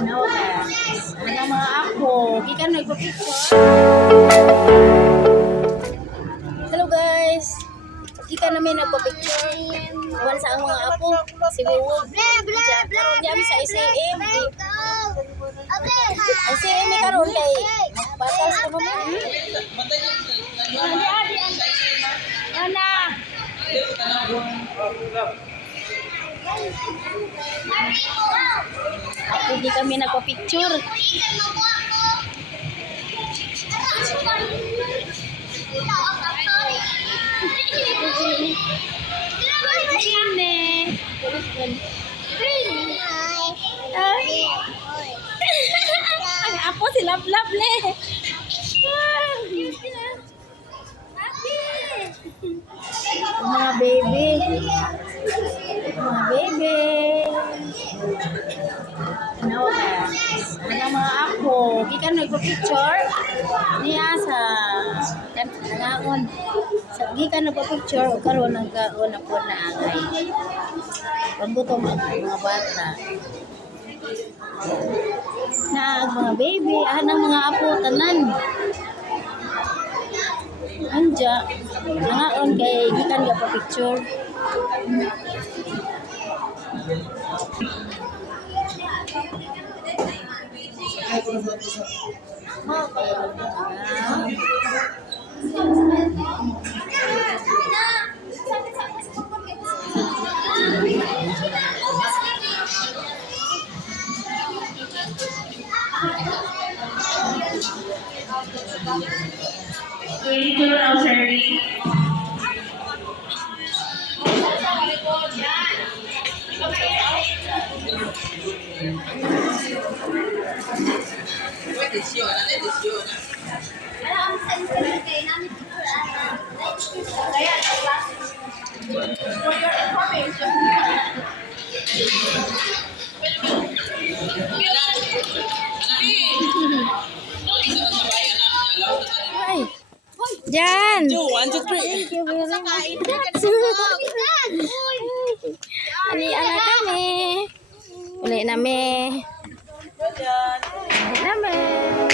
Ano guys? Ano mga ako? Gikan nagpa-picture. Hello guys. Gikan namin nagpa-picture. Wala sa ang mga apo. Si Buwog. Karon diami sa ICM. ICM karon kay batas ko naman. Ana. Hindi kami nagpa-picture. Ang apo si Lap-Lap le. Mga baby. Mga baby. Ano guys? Ano mga ako? Gikan nagpa-picture niya sa nangaon. Sa gikan nagpa-picture o karon nagkaon ako na agay. Pagbuto mga bata. Na mga baby, anang mga apo tanan. Anja, nangaon kay gikan nagpa-picture. Ay, Jan. 1, 2, 3. Thank you very much. Ani anak kami. Uli nami. Uli nami.